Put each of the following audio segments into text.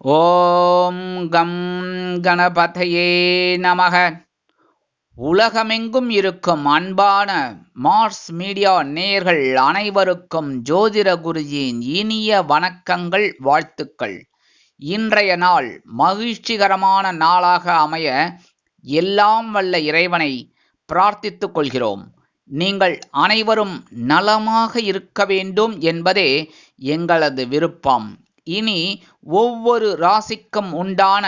ஓம் come கணபதையே நமக. உலகமெங்கும் இருக்கும் அன்பான மார்ஸ் மீடியா நேயர்கள் அனைவருக்கும் ஜோதிட குருஜியின் இனிய வணக்கங்கள், வாழ்த்துக்கள். இன்றைய நாள் மகிழ்ச்சிகரமான நாளாக அமைய எல்லாம் வல்ல இறைவனை பிரார்த்தித்துக் கொள்கிறோம். நீங்கள் அனைவரும் நலமாக இருக்க வேண்டும் என்பதே எங்களது விருப்பம். இனி ஒவ்வொரு ராசிக்கும் உண்டான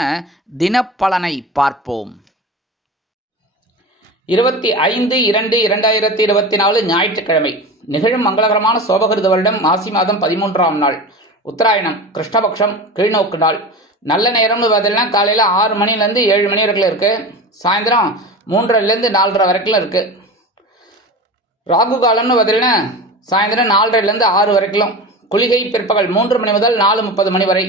தினப்பலனை பார்ப்போம். 25/2/2024 ஞாயிற்றுக்கிழமை. நிகழும் மங்களகரமான சோபகிருத வருடம் மாசி மாதம் 13ஆம் நாள், உத்தராயணம், கிருஷ்ணபக்ஷம், கீழ்நோக்கு நாள். நல்ல நேரம்னு பார்த்தீங்கன்னா காலையில் 6 மணிலேருந்து 7 மணி வரைக்கும் இருக்குது. சாயந்தரம் 3:30லேருந்து 4:30 வரைக்கும் இருக்குது. ராகு காலம்னு பார்த்தீங்கன்னா சாயந்தரம் 4:30லேருந்து 6 வரைக்கும். குளிகை பிற்பகல் 3 மணி முதல் 4:30 மணி வரை.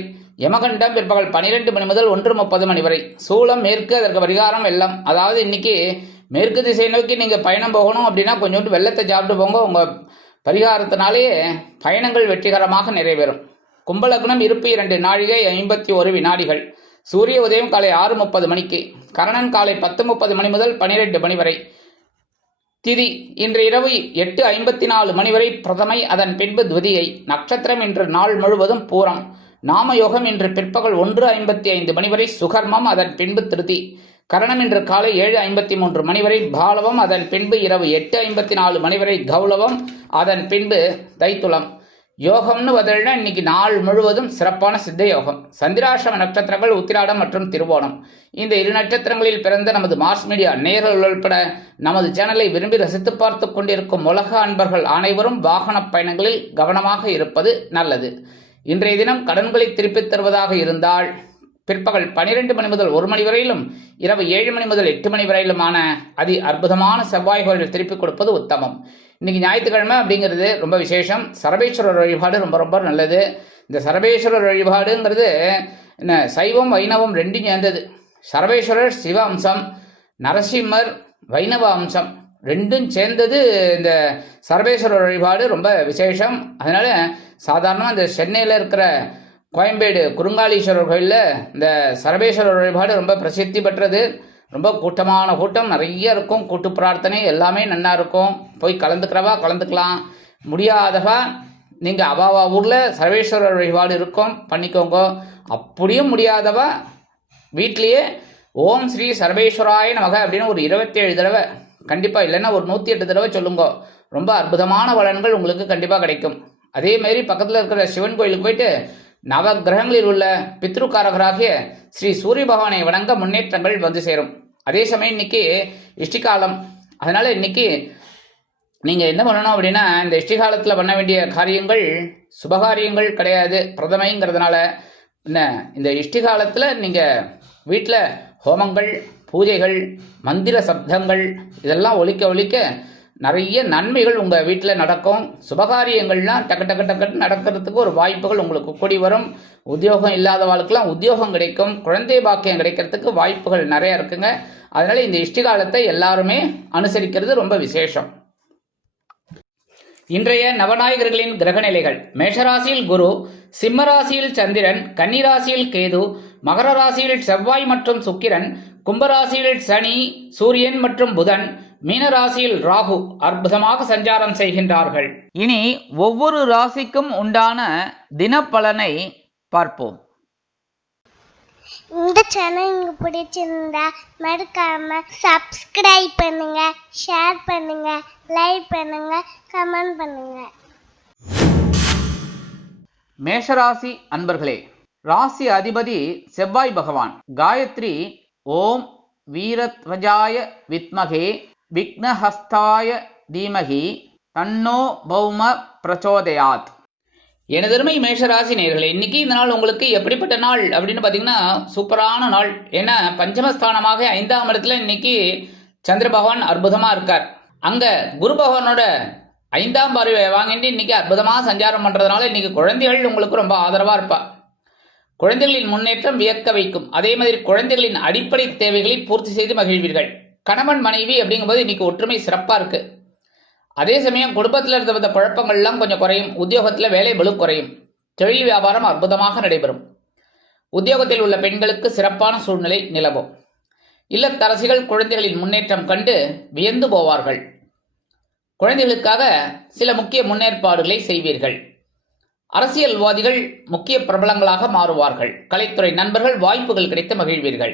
யமகண்டம் பிற்பகல் 12 மணி முதல் 1:30 மணி வரை. சூலம் மேற்கு, அதற்கு பரிகாரம் வெள்ளம். அதாவது இன்னைக்கு மேற்கு திசை நோக்கி நீங்கள் பயணம் போகணும் அப்படின்னா கொஞ்சோண்டு வெள்ளத்தை சாப்பிட்டு போங்க. உங்கள் பரிகாரத்தினாலேயே பயணங்கள் வெற்றிகரமாக நிறைவேறும். கும்பலக்னம், இருப்பு 2 நாழிகை 51 வினாடிகள். சூரிய உதயம் காலை 6:30 மணிக்கு. கரணன் காலை 10:30 மணி முதல் 12 மணி வரை. திதி இன்று இரவு 8:54 மணி வரை பிரதமை, அதன் பின்பு துவிதியை. நட்சத்திரம் இன்று நாள் முழுவதும் பூரம். நாமயோகம் இன்று பிற்பகல் 1:55 மணி வரை சுகர்மம், அதன் பின்பு திருதி. கரணம் இன்று காலை 7:53 மணி வரை பாலவம், அதன் பின்பு இரவு 8:54 மணி வரை கௌலவம், அதன் பின்பு தைத்துளம். யோகம்னு பதில்னா இன்னைக்கு நாள் முழுவதும் சிறப்பான சித்த யோகம். சந்திராசிரம நட்சத்திரங்கள் உத்திராடம் மற்றும் திருவோணம். இந்த 2 நட்சத்திரங்களில் பிறந்த நமது மார்ஸ் மீடியா நேயர்கள் உள்பட நமது சேனலை விரும்பி ரசித்து பார்த்து கொண்டிருக்கும் உலக அன்பர்கள் அனைவரும் வாகன பயணங்களில் கவனமாக இருப்பது நல்லது. இன்றைய தினம் கடன்களை திருப்பித் தருவதாக இருந்தால் பிற்பகல் 12 மணி முதல் 1 மணி வரையிலும், இரவு 7 மணி முதல் 8 மணி வரையிலுமான அதி அற்புதமான செவ்வாய் கோயிலில் திருப்பிக் கொடுப்பது உத்தமம். இன்னைக்கு ஞாயிற்றுக்கிழமை அப்படிங்கிறது ரொம்ப விசேஷம். சரபேஸ்வரர் வழிபாடு ரொம்ப ரொம்ப நல்லது. இந்த சரபேஸ்வரர் வழிபாடுங்கிறது என்ன, சைவம் வைணவம் ரெண்டும் சேர்ந்தது. சரபேஸ்வரர் சிவ அம்சம், நரசிம்மர் வைணவ அம்சம் ரெண்டும் சேர்ந்தது. இந்த சரபேஸ்வரர் வழிபாடு ரொம்ப விசேஷம். அதனால சாதாரணமாக இந்த சென்னையில் இருக்கிற கோயம்பேடு குறுங்காலீஸ்வரர் கோயிலில் இந்த சரபேஸ்வரர் வழிபாடு ரொம்ப பிரசித்தி பெற்றது. ரொம்ப கூட்டமான கூட்டம் நிறைய இருக்கும். கூட்டு பிரார்த்தனை எல்லாமே நல்லா இருக்கும். போய் கலந்துக்கிறவா கலந்துக்கலாம், முடியாதவா நீங்கள் அவாவா ஊரில் சர்வேஸ்வரர் வழிபாடு இருக்கும், பண்ணிக்கோங்க. அப்படியும் முடியாதவா வீட்லேயே ஓம் ஸ்ரீ சர்வேஸ்வராய நமக அப்படின்னு ஒரு 27 தடவை கண்டிப்பாக, இல்லைன்னா ஒரு 108 தடவை சொல்லுங்க. ரொம்ப அற்புதமான பலன்கள் உங்களுக்கு கண்டிப்பாக கிடைக்கும். அதேமாரி பக்கத்தில் இருக்கிற சிவன் கோயிலுக்கு போயிட்டு நவ கிரகங்களில் உள்ள பித்ருக்காரகராகிய ஸ்ரீ சூரிய பகவானை வணங்க முன்னேற்றங்கள் வந்து சேரும். அதே சமயம் இன்னைக்கு இஷ்டிகாலம். அதனால இன்னைக்கு நீங்கள் என்ன பண்ணணும் அப்படின்னா, இந்த இஷ்டிகாலத்தில் பண்ண வேண்டிய காரியங்கள் சுபகாரியங்கள் கிடையாது, பிரதமைங்கிறதுனால. என்ன, இந்த இஷ்டிகாலத்தில் நீங்கள் வீட்டில் ஹோமங்கள், பூஜைகள், மந்திர சப்தங்கள் இதெல்லாம் ஒலிக்க ஒலிக்க நிறைய நன்மைகள் உங்கள் வீட்டில் நடக்கும். சுபகாரியங்கள்லாம் டக்கு டக்கு டக்கு நடக்கிறதுக்கு ஒரு வாய்ப்புகள் உங்களுக்கு கூடி வரும். உத்தியோகம் இல்லாதவர்களுக்கெல்லாம் உத்தியோகம் கிடைக்கும். குழந்தை பாக்கியம் கிடைக்கிறதுக்கு வாய்ப்புகள் நிறைய இருக்குங்க. அதனால இந்த இஷ்டிகாலத்தை எல்லாருமே அனுசரிக்கிறது ரொம்ப விசேஷம். இன்றைய நவநாயகர்களின் கிரகநிலைகள்: மேஷராசியில் குரு, சிம்மராசியில் சந்திரன், கன்னிராசியில் கேது, மகர ராசியில் செவ்வாய் மற்றும் சுக்கிரன், கும்பராசியில் சனி, சூரியன் மற்றும் புதன், மீனராசியில் ராகு அற்புதமாக சஞ்சாரம் செய்கின்றார்கள். இனி ஒவ்வொரு ராசிக்கும் உண்டான தினப்பலனை பார்ப்போம். இந்த சேனல் உங்களுக்கு பிடிச்சிருந்தா மறக்காம சப்ஸ்கிரைப் பண்ணுங்க, ஷேர் பண்ணுங்க, லைக் பண்ணுங்க, கமெண்ட் பண்ணுங்க. மேஷராசி அன்பர்களே, ராசி அதிபதி செவ்வாய் பகவான். காயத்ரி ஓம் வீரத்வஜாய வித்மகே விக்னஹஸ்தாய தீமகி தன்னோ பௌம பிரச்சோதயாத். எனதருமை மேஷராசி நேயர்களே, இன்னைக்கு இந்த நாள் உங்களுக்கு எப்படிப்பட்ட நாள் அப்படின்னு பார்த்தீங்கன்னா சூப்பரான நாள். ஏன்னா பஞ்சமஸ்தானமாக 5ஆம் இடத்துல இன்னைக்கு சந்திர பகவான் அற்புதமாக இருக்கார். அங்கே குரு பகவானோட 5ஆம் பார்வை வாங்கிட்டு இன்னைக்கு அற்புதமாக சஞ்சாரம் பண்ணுறதுனால இன்னைக்கு குழந்தைகள் உங்களுக்கு ரொம்ப ஆதரவாக இருப்பா. குழந்தைகளின் முன்னேற்றம் வியக்க வைக்கும். அதே மாதிரி குழந்தைகளின் அடிப்படை தேவைகளை பூர்த்தி செய்து மகிழ்வீர்கள். கணவன் மனைவி அப்படிங்கும்போது இன்னைக்கு ஒற்றுமை சிறப்பாக இருக்கு. அதே சமயம் குடும்பத்தில் இருந்த குழப்பங்கள்லாம் கொஞ்சம் குறையும். உத்தியோகத்தில் வேலை பளு குறையும். தொழில் வியாபாரம் அற்புதமாக நடைபெறும். உத்தியோகத்தில் உள்ள பெண்களுக்கு சிறப்பான சூழ்நிலை நிலவும். இல்லத்தரசிகள் குழந்தைகளின் முன்னேற்றம் கண்டு வியந்து போவார்கள். குழந்தைகளுக்காக சில முக்கிய முன்னேற்பாடுகளை செய்வீர்கள். அரசியல்வாதிகள் முக்கிய பிரபலங்களாக மாறுவார்கள். கலைத்துறை நண்பர்கள் வாய்ப்புகள் கிடைத்து மகிழ்வீர்கள்.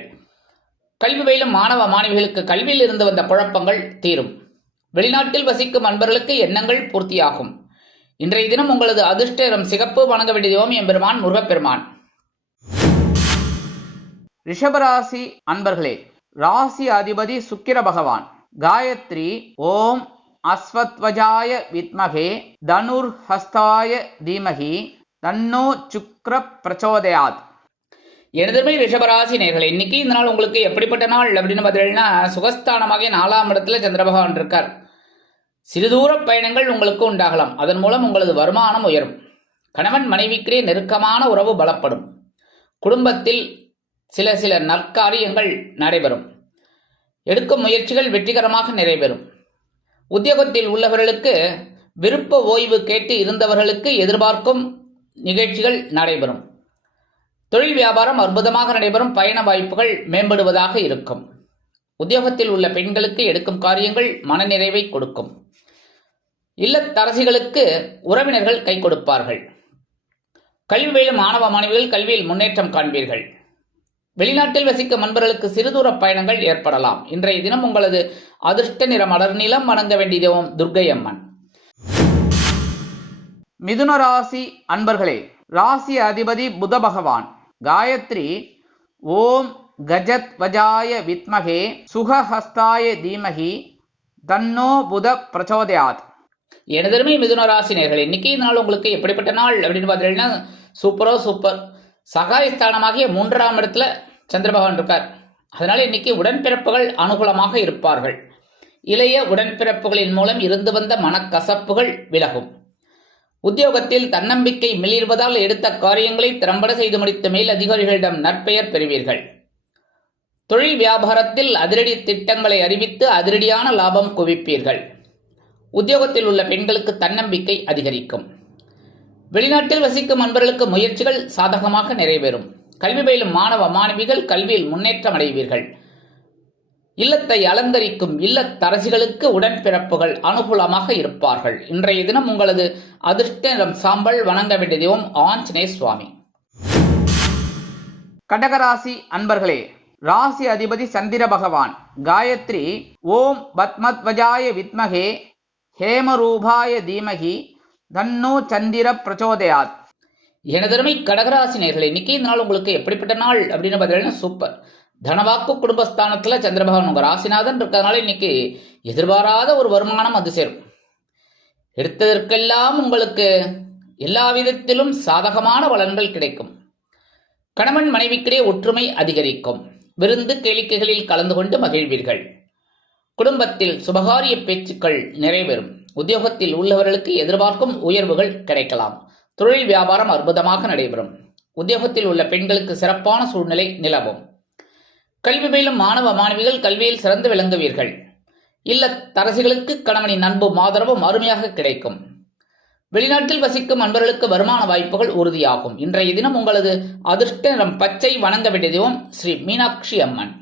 கல்வி பயிலும் மாணவ மாணவிகளுக்கு கல்வியில் இருந்து வந்த குழப்பங்கள் தீரும். வெளிநாட்டில் வசிக்கும் அன்பர்களுக்கு எண்ணங்கள் பூர்த்தியாகும். இன்றைய தினம் உங்களது அதிர்ஷ்ட நிறம் சிகப்பு. வணங்க வேண்டிய தெய்வம் எம்பெருமான் முருகப்பெருமான். ரிஷபராசி அன்பர்களே, ராசி அதிபதி சுக்கிர பகவான். காயத்ரி ஓம் அஸ்வத்வஜாய வித்மகே தனுர் ஹஸ்தாய தீமகி தன்னோ சுக்ர பிரச்சோதயாத். எனதுமே ரிஷபராசி நேர்களே, இன்னைக்கு இந்த நாள் உங்களுக்கு எப்படிப்பட்ட நாள் அப்படின்னு பார்த்தீங்கன்னா, சுகஸ்தானமாக 4ஆம் இடத்துல சந்திர பகவான் இருக்கார். சிறுதூர பயணங்கள் உங்களுக்கு உண்டாகலாம். அதன் மூலம் உங்களது வருமானம் உயரும். கணவன் மனைவிக்கிடையே நெருக்கமான உறவு பலப்படும். குடும்பத்தில் சில நற்காரியங்கள் நடைபெறும். எடுக்கும் முயற்சிகள் வெற்றிகரமாக நிறைவேறும். உத்தியோகத்தில் உள்ளவர்களுக்கு விருப்ப ஓய்வு கேட்டு இருந்தவர்களுக்கு எதிர்பார்க்கும் நிகழ்ச்சிகள் நடைபெறும். தொழில் வியாபாரம் அற்புதமாக நடைபெறும். பயண வாய்ப்புகள் மேம்படுவதாக இருக்கும். உத்தியோகத்தில் உள்ள பெண்களுக்கு எடுக்கும் காரியங்கள் மனநிறைவை கொடுக்கும். இல்லத்தரசிகளுக்கு உறவினர்கள் கை கொடுப்பார்கள். கல்வி பயிலும் மாணவ மாணவிகள் கல்வியில் முன்னேற்றம் காண்பீர்கள். வெளிநாட்டில் வசிக்கும் நண்பர்களுக்கு சிறுதூர பயணங்கள் ஏற்படலாம். இன்றைய தினம் உங்களது அதிர்ஷ்ட நிறம் அடர் நிலம். வணங்க வேண்டிய தெய்வம் துர்க்கை அம்மன். மிதுன ராசி அன்பர்களே, ராசி அதிபதி புத பகவான். காயத்ரி ஓம் கஜத் வஜாய வித்மகே சுகஹஸ்தாய தீமகி தன்னோ புத பிரச்சோதயாத். எனதருமை மிதுன ராசி நேயர்களே, இன்னைக்கு இந்த நாள் உங்களுக்கு எப்படிப்பட்ட நாள் அப்படின்னு பார்த்தீங்கன்னா, சூப்பர். சகாயஸ்தானமாகிய 3ஆம் இடத்துல சந்திர பகவான் இருக்கார். அதனால இன்னைக்கு உடன்பிறப்புகள் அனுகூலமாக இருப்பார்கள். இளைய உடன்பிறப்புகளின் மூலம் இருந்து வந்த மனக்கசப்புகள் விலகும். உத்தியோகத்தில் தன்னம்பிக்கை மிளிர்வதால் எடுத்த காரியங்களை திறம்பட செய்து முடித்த மேல் அதிகாரிகளிடம் நற்பெயர் பெறுவீர்கள். தொழில் வியாபாரத்தில் அதிரடி திட்டங்களை அறிவித்து அதிரடியான லாபம் குவிப்பீர்கள். உத்தியோகத்தில் உள்ள பெண்களுக்கு தன்னம்பிக்கை அதிகரிக்கும். வெளிநாட்டில் வசிக்கும் நண்பர்களுக்கு முயற்சிகள் சாதகமாக நிறைவேறும். கல்வி பயிலும் மாணவ மாணவிகள் கல்வியில் முன்னேற்றம் அடைவீர்கள். இல்லத்தை அலங்கரிக்கும் இல்லத்தரசிகளுக்கு உடன்பிறப்புகள் அனுகூலமாக இருப்பார்கள். இன்றைய தினம் உங்களது அதிர்ஷ்ட நிறம் சாம்பல். வணங்க வேண்டிய தெய்வம் ஆஞ்சநேய சுவாமி. கடகராசி அன்பர்களே, ராசி அதிபதி சந்திர பகவான். காயத்ரி ஓம் பத்மத்வஜாய வித்மகே ஹேமரூபாய தீமகி தன்னோ சந்திர பிரச்சோதயாத். எனதருமை கடகராசி நேயர்களே, இன்னைக்கு இந்த நாள் உங்களுக்கு எப்படிப்பட்ட நாள் அப்படின்னு பார்த்தீங்கன்னா, சூப்பர். தனவாக்கு குடும்பஸ்தானத்துல சந்திர பகவான் உங்க ராசிநாதன் இருக்கிறதுனால இன்னைக்கு எதிர்பாராத ஒரு வருமானம் அது சேரும். எடுத்ததற்கெல்லாம் உங்களுக்கு எல்லா விதத்திலும் சாதகமான பலன்கள் கிடைக்கும். கணவன் மனைவிக்கிடையே ஒற்றுமை அதிகரிக்கும். விருந்து கேளிக்கைகளில் கலந்து கொண்டு மகிழ்வீர்கள். குடும்பத்தில் சுபகாரிய பேச்சுக்கள் நிறைவேறும். உத்தியோகத்தில் உள்ளவர்களுக்கு எதிர்பார்க்கும் உயர்வுகள் கிடைக்கலாம். தொழில் வியாபாரம் அற்புதமாக நடைபெறும். உத்தியோகத்தில் உள்ள பெண்களுக்கு சிறப்பான சூழ்நிலை நிலவும். கல்வி பயிலும் மாணவ மாணவிகள் கல்வியில் சிறந்து விளங்குவீர்கள். இல்லத்தரசிகளுக்கு கணவனின் அன்பும் ஆதரவும் அருமையாக கிடைக்கும். வெளிநாட்டில் வசிக்கும் நண்பர்களுக்கு வருமான வாய்ப்புகள் உறுதியாகும். இன்றைய தினம் உங்களது அதிர்ஷ்ட நிறம் பச்சை. வணங்க வேண்டிய தெய்வம் ஸ்ரீ மீனாட்சி அம்மன்.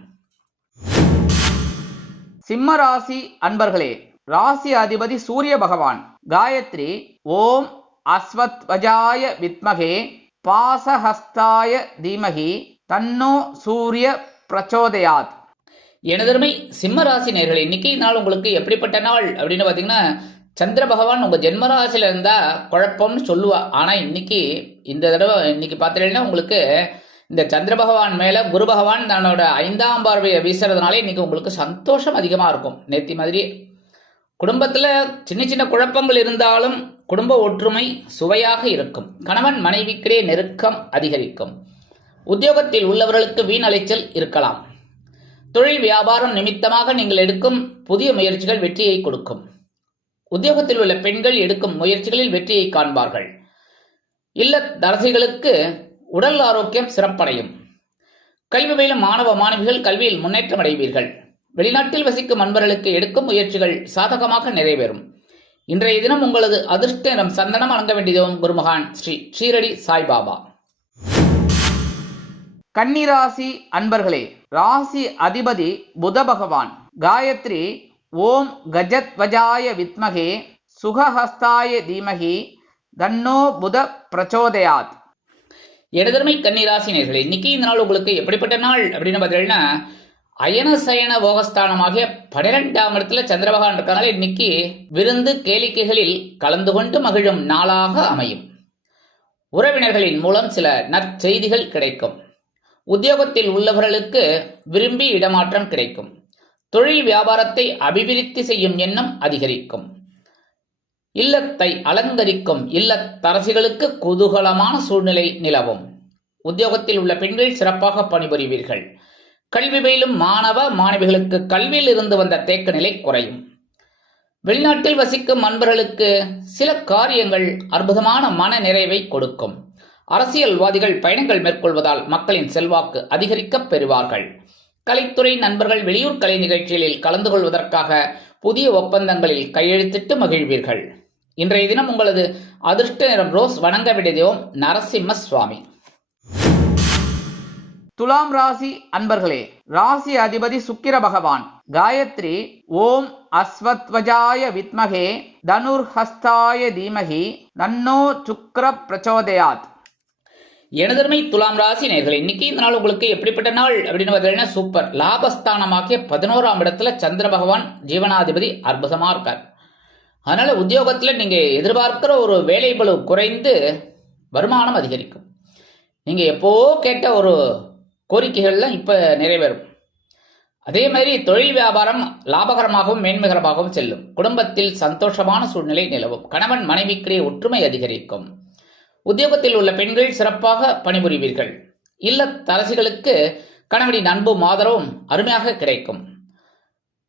சிம்ம ராசி அன்பர்களே, ராசி அதிபதி சூரிய பகவான். காயத்ரி ஓம் அஸ்வத்வஜாய வித்மகே பாசஹஸ்தாய தீமகி தன்னோ சூரிய பிரச்சோதயாத். எனதருமை சிம்ம ராசி நேயர்களே, இன்னைக்கு நாள் உங்களுக்கு எப்படிப்பட்ட நாள் அப்படின்னு பார்த்தீங்கன்னா, சந்திர பகவான் உங்க ஜென்மராசில இருந்தா குழப்பம்னு சொல்லுவா. ஆனா இன்னைக்கு இந்த தடவை இன்னைக்கு பார்த்தீங்கன்னா உங்களுக்கு இந்த சந்திர பகவான் மேல குரு பகவான் தன்னோட 5ஆம் பார்வையை வீசுறதுனால இன்னைக்கு உங்களுக்கு சந்தோஷம் அதிகமா இருக்கும். நேத்தி மாதிரி குடும்பத்துல சின்ன குழப்பங்கள் இருந்தாலும் குடும்ப ஒற்றுமை சுவையாக இருக்கும். கணவன் மனைவிக்கிடையே நெருக்கம் அதிகரிக்கும். உத்தியோகத்தில் உள்ளவர்களுக்கு வீண் அலைச்சல் இருக்கலாம். தொழில் வியாபாரம் நிமித்தமாக நீங்கள் எடுக்கும் புதிய முயற்சிகள் வெற்றியை கொடுக்கும். உத்தியோகத்தில் உள்ள பெண்கள் எடுக்கும் முயற்சிகளில் வெற்றியை காண்பார்கள். இல்லத்தரசிகளுக்கு உடல் ஆரோக்கியம் சிறப்படையும். கல்வி பயிலும் மாணவ மாணவிகள் கல்வியில் முன்னேற்றம் அடைவீர்கள். வெளிநாட்டில் வசிக்கும் நண்பர்களுக்கு எடுக்கும் முயற்சிகள் சாதகமாக நிறைவேறும். இன்றைய தினம் உங்களது அதிர்ஷ்ட நிறம் சந்தனம். வணங்க வேண்டிய தெய்வம் குருமகான் ஸ்ரீ ஷீரடி சாய்பாபா. கன்னிராசி அன்பர்களே, ராசி அதிபதி புத பகவான். காயத்ரி ஓம் கஜத்வஜாய வித்மகே சுகஹஸ்தாய தீமகி தன்னோ புத பிரச்சோதயாத். இடதர்மை கன்னிராசி நேயர்களே, இன்னைக்கு இந்த நாள் உங்களுக்கு எப்படிப்பட்ட நாள் அப்படின்னு பார்த்தீங்கன்னா, அயன சயன போகஸ்தானமாகிய 12ஆம் இடத்துல சந்திர பகவான் இருக்கனால இன்னைக்கு விருந்து கேளிக்கைகளில் கலந்து கொண்டு மகிழும் நாளாக அமையும். உறவினர்களின் மூலம் சில நற்செய்திகள் கிடைக்கும். உத்தியோகத்தில் உள்ளவர்களுக்கு விரும்பி இடமாற்றம் கிடைக்கும். தொழில் வியாபாரத்தை அபிவிருத்தி செய்யும் எண்ணம் அதிகரிக்கும். இல்லத்தை அலங்கரிக்கும் இல்லத்தரசிகளுக்கு குதூகலமான சூழ்நிலை நிலவும். உத்தியோகத்தில் உள்ள பெண்கள் சிறப்பாக பணிபுரிவீர்கள். கல்வி பயிலும் மாணவ மாணவிகளுக்கு கல்வியில் இருந்து வந்த தேக்க நிலை குறையும். வெளிநாட்டில் வசிக்கும் அன்பர்களுக்கு சில காரியங்கள் அற்புதமான மன நிறைவை கொடுக்கும். அரசியல்வாதிகள் பயணங்கள் மேற்கொள்வதால் மக்களின் செல்வாக்கு அதிகரிக்கப் பெறுவார்கள். கலைத்துறை நண்பர்கள் வெளியூர் கலை நிகழ்ச்சிகளில் கலந்து கொள்வதற்காக புதிய ஒப்பந்தங்களில் கையெழுத்திட்டு மகிழ்வீர்கள். இன்றைய தினம் உங்களது அதிர்ஷ்ட நிறம் ரோஸ். வணங்க வேண்டிய தெய்வம் நரசிம்ம சுவாமி. துலாம் ராசி அன்பர்களே, ராசி அதிபதி சுக்கிர பகவான். காயத்ரி ஓம் அஸ்வத்வஜாய வித்மகே தனுர்ஹஸ்தாய தீமகி தன்னோ சுக்ர பிரச்சோதயாத். எனதர்மை துலாம் ராசி நேயர்களே, இன்னைக்கு இந்த நாள் உங்களுக்கு எப்படிப்பட்ட நாள் அப்படின்னு பார்த்தீங்கன்னா சூப்பர். லாபஸ்தானமாகிய 11ஆம் இடத்துல சந்திர பகவான் ஜீவனாதிபதி அற்புதமா இருக்கார். அதனால உத்தியோகத்துல நீங்க எதிர்பார்க்கிற ஒரு வேலை பளு குறைந்து வருமானம் அதிகரிக்கும். நீங்க எப்போ கேட்ட ஒரு கோரிக்கைகள்லாம் இப்ப நிறைவேறும். அதே மாதிரி தொழில் வியாபாரம் லாபகரமாகவும் மேன்மைகரமாகவும் செல்லும். குடும்பத்தில் சந்தோஷமான சூழ்நிலை நிலவும். கணவன் மனைவிக்கிடையே ஒற்றுமை அதிகரிக்கும். உத்தியோகத்தில் உள்ள பெண்கள் சிறப்பாக பணிபுரிவீர்கள். இல்லத்தரசிகளுக்கு கணவனின் அன்பும் ஆதரவும் அருமையாக கிடைக்கும்.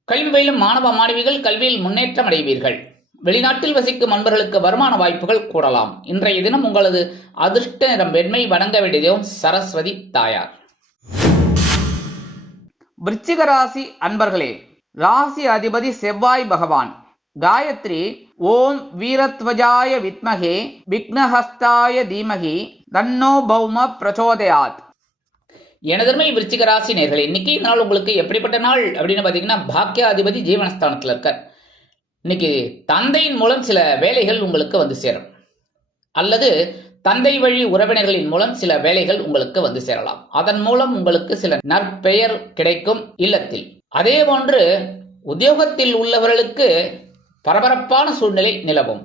கல்வி பயிலும் மாணவ மாணவிகள் கல்வியில் முன்னேற்றம் அடைவீர்கள். வெளிநாட்டில் வசிக்கும் அன்பர்களுக்கு வருமான வாய்ப்புகள் கூடலாம். இன்றைய தினம் உங்களது அதிர்ஷ்ட நிறம் வெண்மை. வணங்க வேண்டிய தெய்வம் சரஸ்வதி தாயார். விருச்சிக ராசி அன்பர்களே, ராசி அதிபதி செவ்வாய் பகவான். காயத்ரி ஓம் வீரத்வஜாய வித்மகே விக்னஹஸ்தாய தீமகி தன்னோ பௌம பிரச்சோதயாத். எனதர்மை விருச்சிக ராசி நேயர்களே, இன்னைக்கு நாள் உங்களுக்கு எப்படிப்பட்ட நாள் அப்படின்னு பார்த்தீங்கன்னா, பாக்கியாதிபதி ஜீவனஸ்தானத்தில் இருக்கார். இன்னைக்கு தந்தையின் மூலம் சில வேலைகள் உங்களுக்கு வந்து சேரும், அல்லது தந்தை வழி உறவினர்களின் மூலம் சில வேலைகள் உங்களுக்கு வந்து சேரலாம். அதன் மூலம் உங்களுக்கு சில நற்பெயர் கிடைக்கும் இல்லத்தில். அதே போன்று உத்தியோகத்தில் உள்ளவர்களுக்கு பரபரப்பான சூழ்நிலை நிலவும்.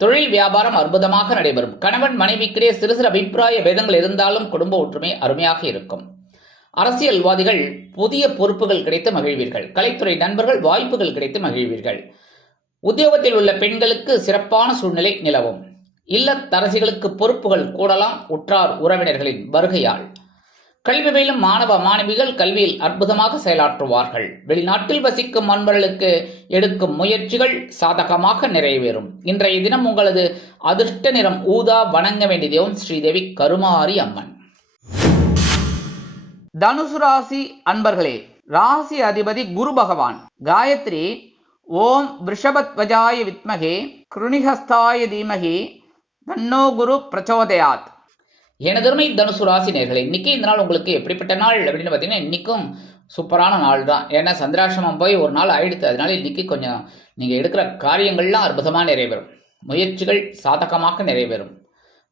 தொழில் வியாபாரம் அற்புதமாக நடைபெறும். கணவன் மனைவிக்கிடையே சிறு சிறு அபிப்பிராய பேதங்கள் இருந்தாலும் குடும்ப ஒற்றுமை அருமையாக இருக்கும். அரசியல்வாதிகள் புதிய பொறுப்புகள் கிடைத்து மகிழ்வீர்கள். கலைத்துறை நண்பர்கள் வாய்ப்புகள் கிடைத்து மகிழ்வீர்கள். உத்தியோகத்தில் உள்ள பெண்களுக்கு சிறப்பான சூழ்நிலை நிலவும். இல்லத்தரசிகளுக்கு பொறுப்புகள் கூடலாம் உற்றார் உறவினர்களின் வருகையால். கல்வி பயிலும் மாணவ மாணவிகள் கல்வியில் அற்புதமாக செயலாற்றுவார்கள். வெளிநாட்டில் வசிக்கும் அன்பர்களுக்கு எடுக்கும் முயற்சிகள் சாதகமாக நிறைவேறும். இன்றைய தினம் உங்களது அதிர்ஷ்ட நிறம் ஊதா. வணங்க வேண்டிய தெய்வம் ஸ்ரீதேவி கருமாரி அம்மன். தனுசு ராசி அன்பர்களே, ராசி அதிபதி குரு பகவான். காயத்ரி ஓம் விருஷபத்வஜாய வித்மகே கிருணிஹஸ்தாய தீமகி தன்னோ குரு பிரச்சோதயாத். எனதருமை தனுசு ராசி நேயர்களே, இன்னைக்கு இந்த நாள் உங்களுக்கு எப்படிப்பட்ட நாள் அப்படின்னு பார்த்தீங்கன்னா, இன்னைக்கும் சூப்பரான நாள் தான். ஏன்னா சந்திராசிரமம் போய் ஒரு நாள் ஆயிடுத்து. அதனால இன்னைக்கு கொஞ்சம் நீங்கள் எடுக்கிற காரியங்கள்லாம் அற்புதமாக நிறைவேறும். முயற்சிகள் சாதகமாக நிறைவேறும்.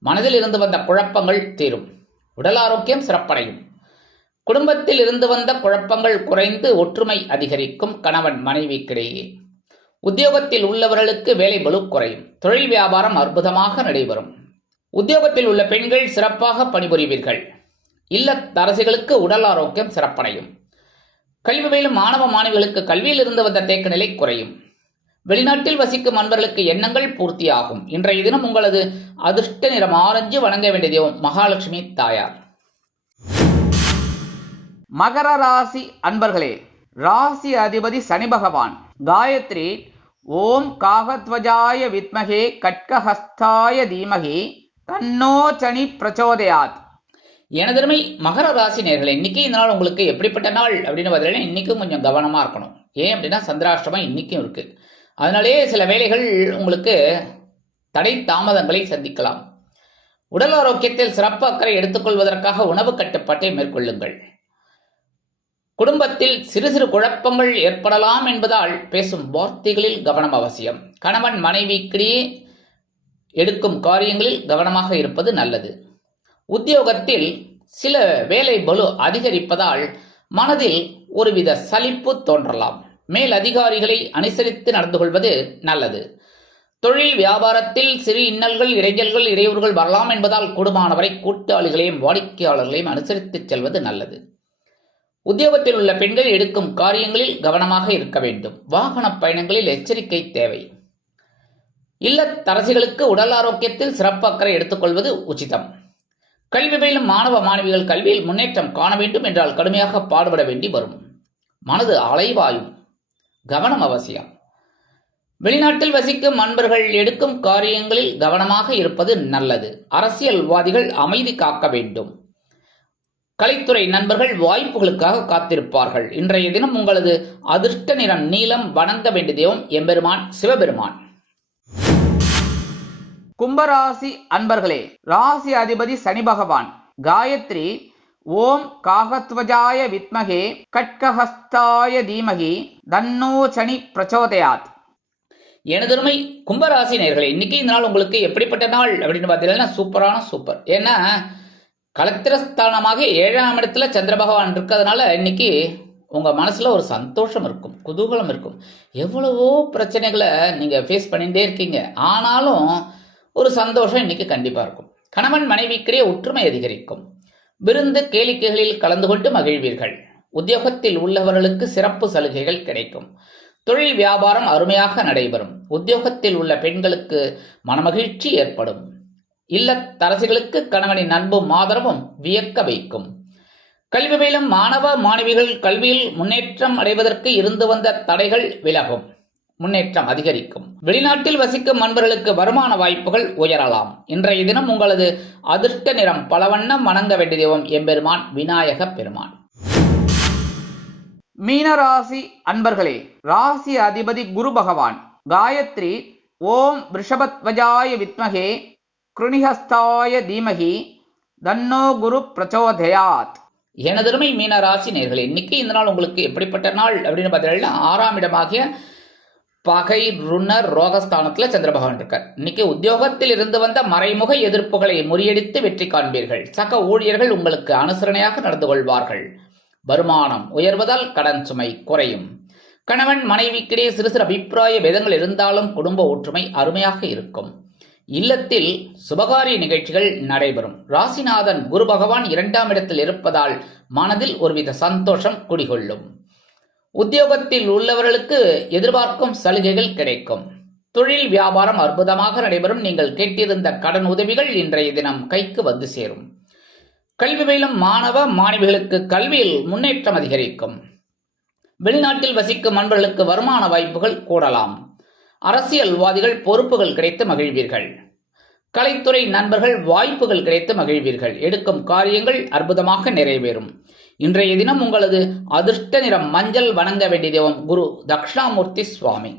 மனதில் இருந்து வந்த குழப்பங்கள் தீரும். உடல் ஆரோக்கியம் சிறப்படையும். குடும்பத்தில் இருந்து வந்த குழப்பங்கள் குறைந்து ஒற்றுமை அதிகரிக்கும். கணவன் மனைவிக்கிடையே. உத்தியோகத்தில் உள்ளவர்களுக்கு வேலை பளு குறையும். தொழில் வியாபாரம் அற்புதமாக நடைபெறும். உத்தியோகத்தில் உள்ள பெண்கள் சிறப்பாக பணிபுரிவீர்கள். இல்லத்தரசிகளுக்கு உடல் ஆரோக்கியம் சிறப்படையும். கல்வி பயிலும் மாணவ மாணவிகளுக்கு கல்வியில் இருந்து வந்த தேக்க நிலை குறையும். வெளிநாட்டில் வசிக்கும் அன்பர்களுக்கு எண்ணங்கள் பூர்த்தியாகும். இன்றைய தினம் உங்களது அதிர்ஷ்ட நிறம் ஆரஞ்சு. வணங்க வேண்டிய தெய்வம் மகாலட்சுமி தாயார். மகர ராசி அன்பர்களே, ராசி அதிபதி சனி பகவான். காயத்ரி ஓம் காகத்வஜாய வித்மகே கட்கஹஸ்தாய தீமகி தன்னோ சனி பிரச்சோதயாத். எனதருமை மகர ராசி நேயர்களே, இன்னைக்கு இந்த நாள் உங்களுக்கு எப்படிப்பட்ட நாள் அப்படின்னு பார்த்தீங்கன்னா, இன்னைக்கும் கொஞ்சம் கவனமாக இருக்கணும். ஏன் அப்படின்னா சந்திராஷ்டமம் இன்னைக்கும் இருக்கு. அதனாலே சில வேலைகள் உங்களுக்கு தடை தாமதங்களை சந்திக்கலாம். உடல் ஆரோக்கியத்தில் சிறப்பு அக்கறை எடுத்துக்கொள்வதற்காக உணவு கட்டுப்பாட்டை மேற்கொள்ளுங்கள். குடும்பத்தில் சிறு சிறு குழப்பங்கள் ஏற்படலாம் என்பதால் பேசும் வார்த்தைகளில் கவனம் அவசியம். கணவன் மனைவிக்கிடையே எடுக்கும் காரியங்களில் கவனமாக இருப்பது நல்லது. உத்தியோகத்தில் சில வேலை பளு அதிகரிப்பதால் மனதில் ஒருவித சலிப்பு தோன்றலாம். மேல் அதிகாரிகளை அனுசரித்து நடந்து கொள்வது நல்லது. தொழில் வியாபாரத்தில் சிறு இன்னல்கள், இடைஞ்சல்கள், இடையூறுகள் வரலாம் என்பதால் கூடுமானவரை கூட்டாளிகளையும் வாடிக்கையாளர்களையும் அனுசரித்துச் செல்வது நல்லது. உத்தியோகத்தில் உள்ள பெண்கள் எடுக்கும் காரியங்களில் கவனமாக இருக்க வேண்டும். வாகன பயணங்களில் எச்சரிக்கை தேவை. இல்லத்தரசிகளுக்கு உடல் ஆரோக்கியத்தில் சிறப்பு அக்கறை எடுத்துக்கொள்வது உச்சிதம். கல்வி பயிலும் மாணவ மாணவிகள் கல்வியில் முன்னேற்றம் காண வேண்டும் என்றால் கடுமையாக பாடுபட வேண்டி வரும். மனது அலைவாயும், கவனம் அவசியம். வெளிநாட்டில் வசிக்கும் அன்பர்கள் எடுக்கும் காரியங்களில் கவனமாக இருப்பது நல்லது. அரசியல்வாதிகள் அமைதி காக்க வேண்டும். கலைத்துறை நண்பர்கள் வாய்ப்புகளுக்காக காத்திருப்பார்கள். இன்றைய தினம் உங்களது அதிர்ஷ்ட நிறம் நீலம். வணங்க வேண்டிய தெய்வம் எம்பெருமான் சிவபெருமான். கும்பராசி அன்பர்களே, ராசி அதிபதி சனி பகவான். காயத்ரி ஓம் காகத்வஜாய வித்மகே கட்கஹஸ்தாய தீமகி தன்னோ சனி பிரச்சோதயாத். எனதருமை கும்பராசி நேயர்களே, இன்னைக்கு இந்த நாள் உங்களுக்கு எப்படிப்பட்ட நாள் அப்படின்னு பார்த்தீங்கன்னா சூப்பர். ஏன்னா கலத்திரஸ்தானமாக 7ஆம் இடத்துல சந்திர பகவான் இருக்கிறதுனால இன்னைக்கு உங்கள் மனசில் ஒரு சந்தோஷம் இருக்கும், குதூகலம் இருக்கும். எவ்வளவோ பிரச்சனைகளை நீங்கள் ஃபேஸ் பண்ணிகிட்டே இருக்கீங்க, ஆனாலும் ஒரு சந்தோஷம் இன்னைக்கு கண்டிப்பாக இருக்கும். கணவன் மனைவிக்கிடையே ஒற்றுமை அதிகரிக்கும். விருந்து கேளிக்கைகளில் கலந்து கொண்டு மகிழ்வீர்கள். உத்தியோகத்தில் உள்ளவர்களுக்கு சிறப்பு சலுகைகள் கிடைக்கும். தொழில் வியாபாரம் அருமையாக நடைபெறும். உத்தியோகத்தில் உள்ள பெண்களுக்கு மனமகிழ்ச்சி ஏற்படும். இல்லத்தரசிகளுக்கு கணவனின் அன்பும் ஆதரவும் வியக்க வைக்கும். கல்வி பயிலும் மாணவ மாணவிகள் கல்வியில் முன்னேற்றம் அடைவதற்கு இருந்து வந்த தடைகள் விலகும். முன்னேற்றம் அதிகரிக்கும். வெளிநாட்டில் வசிக்கும் அன்பர்களுக்கு வருமான வாய்ப்புகள் உயரலாம். இன்றைய தினம் உங்களது அதிர்ஷ்ட நிறம் பலவண்ணம். வணங்க வேண்டிய தெய்வம் எம்பெருமான் விநாயக பெருமான். மீனராசி அன்பர்களே, ராசி அதிபதி குரு பகவான். காயத்ரி ஓம் ரிஷபத்வஜாய வித்மகே கிருணிஹஸ்தாய தீமகி தன்னோ குரு பிரச்சோதயாத். எனதருமை மீனராசி நேயர்களே, இன்னைக்கு இந்த நாள் உங்களுக்கு எப்படிப்பட்ட நாள் அப்படின்னு பார்த்தீங்கன்னா 6ஆம் இடமாகிய பகை ருண ரோகஸ்தானத்தில் சந்திர பகவான் இருக்கார். இன்னைக்கு உத்தியோகத்தில் இருந்து வந்த மறைமுக எதிர்ப்புகளை முறியடித்து வெற்றி காண்பீர்கள். சக ஊழியர்கள் உங்களுக்கு அனுசரணையாக நடந்து கொள்வார்கள். வருமானம் உயர்வதால் கடன் சுமை குறையும். கணவன் மனைவிக்கிடையே சிறு சிறு அபிப்பிராய பேதங்கள் இருந்தாலும் குடும்ப ஒற்றுமை அருமையாக இருக்கும். இல்லத்தில் சுபகாரிய நிகழ்ச்சிகள் நடைபெறும். ராசிநாதன் குரு பகவான் 2ஆம் இடத்தில் இருப்பதால் மனதில் ஒருவித சந்தோஷம் குடிகொள்ளும். உத்தியோகத்தில் உள்ளவர்களுக்கு எதிர்பார்க்கும் சலுகைகள் கிடைக்கும். தொழில் வியாபாரம் அற்புதமாக நடைபெறும். நீங்கள் கேட்டிருந்த கடன் உதவிகள் இன்றைய தினம் கைக்கு வந்து சேரும். கல்வி பயிலும் மாணவ மாணவிகளுக்கு கல்வியில் முன்னேற்றம் அதிகரிக்கும். வெளிநாட்டில் வசிக்கும் அன்பர்களுக்கு வருமான வாய்ப்புகள் கூடலாம். அரசியல்வாதிகள் பொறுப்புகள் கிடைத்து மகிழ்வீர்கள். கலைத்துறை நண்பர்கள் வாய்ப்புகள் கிடைத்து மகிழ்வீர்கள். எடுக்கும் காரியங்கள் அற்புதமாக நிறைவேறும். இன்றைய தினம் உங்களது அதிர்ஷ்ட நிறம் மஞ்சள். வணங்க வேண்டிய தெய்வம் குரு தக்ஷணாமூர்த்தி சுவாமி.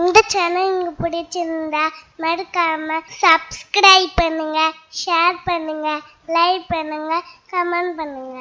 இந்த சேனல் உங்களுக்கு பிடிச்சிருந்தா மறக்காம சப்ஸ்கிரைப் பண்ணுங்க, ஷேர் பண்ணுங்க, லைக் பண்ணுங்க, கமெண்ட் பண்ணுங்க.